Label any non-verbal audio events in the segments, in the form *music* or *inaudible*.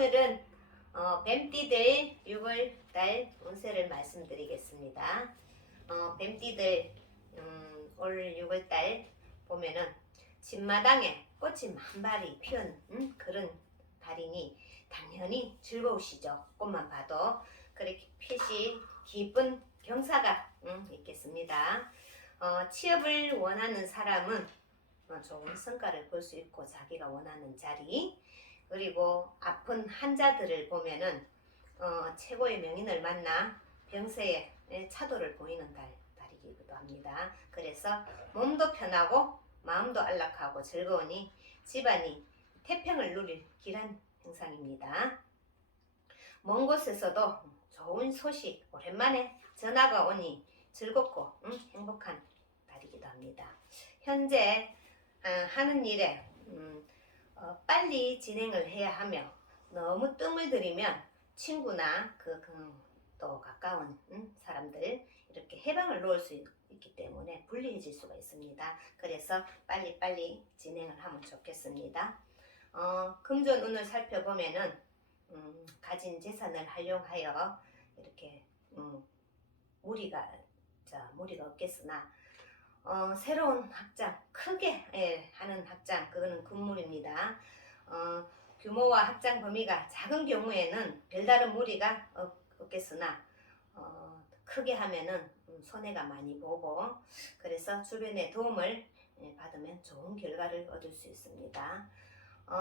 오늘은 어, 뱀띠들 6월달 운세를 말씀드리겠습니다. 어, 뱀띠들 음, 올 6월달 보면은 집마당에 꽃이 만발이 피운 음, 그런 달이니 당연히 즐거우시죠. 꽃만 봐도 그렇게 빛이 기쁜 경사가 음, 있겠습니다. 어, 취업을 원하는 사람은 어, 좋은 성과를 볼 수 있고 자기가 원하는 자리 그리고 아픈 환자들을 보면은 어, 최고의 명인을 만나 병세에 차도를 보이는 달, 달이기도 합니다. 그래서 몸도 편하고 마음도 안락하고 즐거우니 집안이 태평을 누릴 길한 행상입니다. 먼 곳에서도 좋은 소식 오랜만에 전화가 오니 즐겁고 음, 행복한 달이기도 합니다. 현재 아, 하는 일에 음, 어, 빨리 진행을 해야 하며 너무 뜸을 들이면 친구나 그, 그, 또 가까운 음, 사람들 이렇게 해방을 놓을 수 있, 기 때문에 불리해질 수가 있습니다. 그래서 빨리빨리 진행을 하면 좋겠습니다. 어, 금전 운을 살펴보면은 음, 가진 재산을 활용하여 이렇게 음, 무리가 자, 무리가 없겠으나 어, 새로운 확장, 크게 예, 하는 확장, 그거는 금물입니다. 어, 규모와 확장 범위가 작은 경우에는 별다른 무리가 없, 없겠으나 어, 크게 하면은 음, 손해가 많이 보고 그래서 주변의 도움을 예, 받으면 좋은 결과를 얻을 수 있습니다. 어,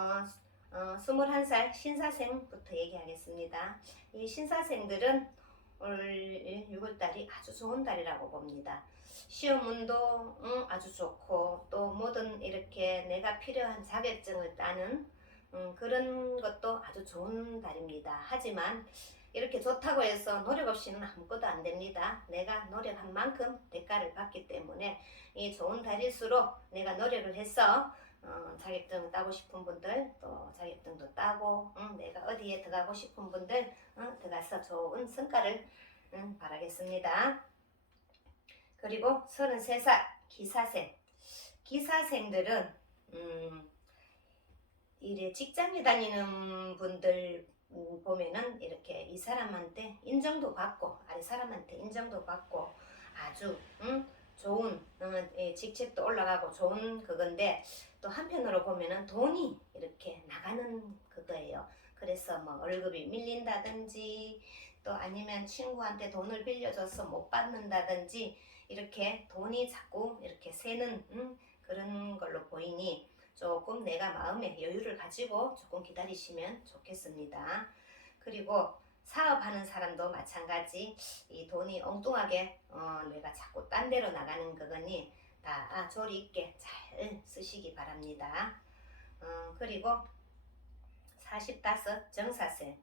어, 21살 신사생부터 얘기하겠습니다. 이 신사생들은 올 6월달이 아주 좋은 달이라고 봅니다. 시험운도 음, 아주 좋고 또 뭐든 이렇게 내가 필요한 자격증을 따는 음, 그런 것도 아주 좋은 달입니다. 하지만 이렇게 좋다고 해서 노력 없이는 아무것도 안 됩니다. 내가 노력한 만큼 대가를 받기 때문에 이 좋은 달일수록 내가 노력을 해서 어, 자격증 따고 싶은 분들 또 자격증도 따고 응, 내가 어디에 들어가고 싶은 분들 응, 들어가서 좋은 성과를 응, 바라겠습니다. 그리고 33살 기사생 기사생들은 음, 이래 직장에 다니는 분들 음, 보면은 이렇게 이 사람한테 인정도 받고 아래 사람한테 인정도 받고 아주 음, 좋은 어, 예, 직책도 올라가고 좋은 그건데 또 한편으로 보면은 돈이 이렇게 나가는 그거예요. 그래서 뭐 월급이 밀린다든지 또 아니면 친구한테 돈을 빌려줘서 못 받는다든지 이렇게 돈이 자꾸 이렇게 새는 음, 그런 걸로 보이니 조금 내가 마음에 여유를 가지고 조금 기다리시면 좋겠습니다. 그리고 사업하는 사람도 마찬가지 이 돈이 엉뚱하게 어, 내가 자꾸 딴 데로 나가는 그거니 다 아, 조리 있게 잘 쓰시기 바랍니다. 어, 그리고 45 정사생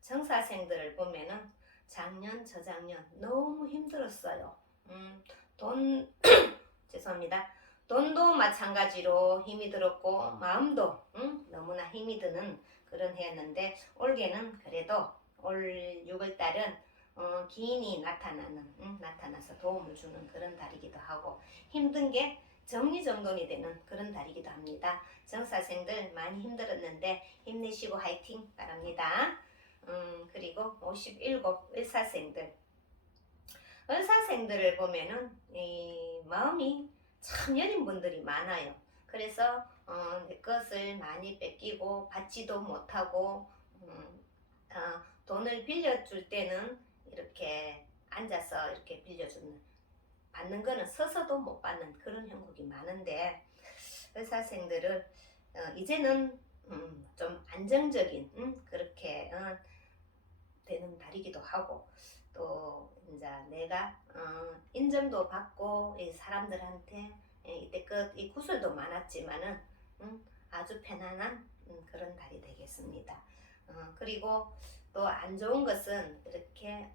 정사생들을 보면은 작년 저작년 너무 힘들었어요. 음, 돈 *coughs* 죄송합니다. 돈도 마찬가지로 힘이 들었고 마음도 음, 너무나 힘이 드는 그런 해였는데 올해는 그래도 올 6월달은 어, 기인이 나타나는 음, 나타나서 도움을 주는 그런 달이기도 하고 힘든 게 정리정돈이 되는 그런 달이기도 합니다. 정사생들 많이 힘들었는데 힘내시고 화이팅 바랍니다. 음, 그리고 57 을사생들 을사생들을 보면은 이 마음이 참 여린 분들이 많아요. 그래서 어, 내 것을 많이 뺏기고 받지도 못하고 음, 어, 돈을 빌려줄 때는 이렇게 앉아서 이렇게 빌려주는 받는 거는 서서도 못 받는 그런 형국이 많은데 의사생들을 어, 이제는 음, 좀 안정적인 음, 그렇게 어, 되는 달이기도 하고 또 이제 내가 어, 인정도 받고 이 사람들한테 예, 이때껏 이 구슬도 많았지만은 음, 아주 편안한 음, 그런 달이 되겠습니다. 어, 그리고 또 안 좋은 것은 이렇게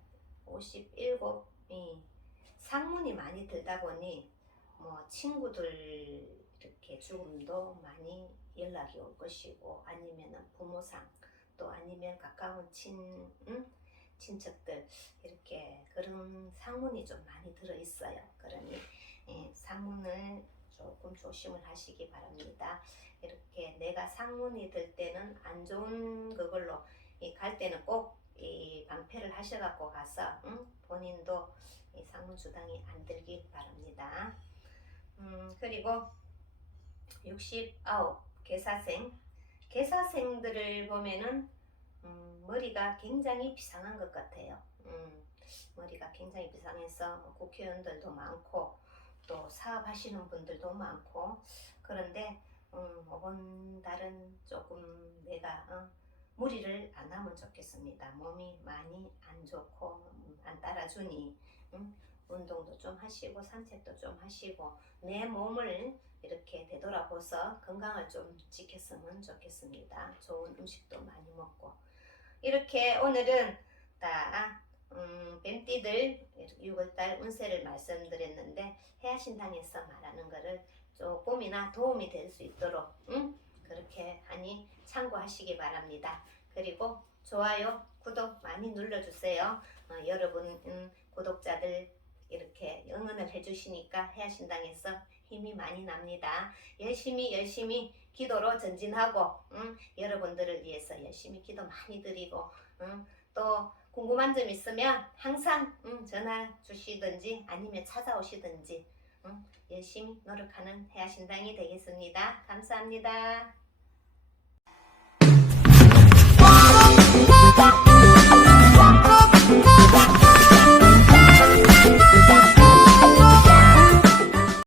57이 상문이 많이 들다 보니 뭐 친구들 이렇게 죽음도 많이 연락이 올 것이고 아니면은 부모상 또 아니면 가까운 친 음? 친척들 이렇게 그런 상문이 좀 많이 들어 있어요. 그러니 예, 상문을 조금 조심을 하시기 바랍니다. 이렇게 내가 상문이 들 때는 안 좋은 그걸로 이 갈 때는 꼭 이 방패를 하셔갖고 가서 응? 본인도 이 상문 주당이 안 들길 바랍니다. 음, 그리고 69 개사생 개사생들을 보면은 음, 머리가 굉장히 비상한 것 같아요. 음, 머리가 굉장히 비상해서 뭐 국회의원들도 많고 또 사업하시는 분들도 많고 그런데 음, 이번 달은 조금 내가 어, 무리를 안 하면 좋겠습니다. 몸이 많이 안 좋고 음, 안 따라주니 음, 운동도 좀 하시고 산책도 좀 하시고 내 몸을 이렇게 되돌아보서 건강을 좀 지켰으면 좋겠습니다. 좋은 음식도 많이 먹고 이렇게 오늘은 다 음, 뱀띠들 6월달 운세를 말씀드렸는데 해야신당에서 말하는 거를 조금이나 도움이 될 수 있도록 응? 그렇게 하니 참고하시기 바랍니다. 그리고 좋아요, 구독 많이 눌러주세요. 어, 여러분 음, 구독자들 이렇게 응원을 해주시니까 해야신당에서 힘이 많이 납니다. 열심히 열심히 기도로 전진하고 응? 여러분들을 위해서 열심히 기도 많이 드리고 응? 또 궁금한 점 있으면 항상 응, 전화 주시든지 아니면 찾아오시든지 응, 열심히 노력하는 해야신당이 되겠습니다. 감사합니다.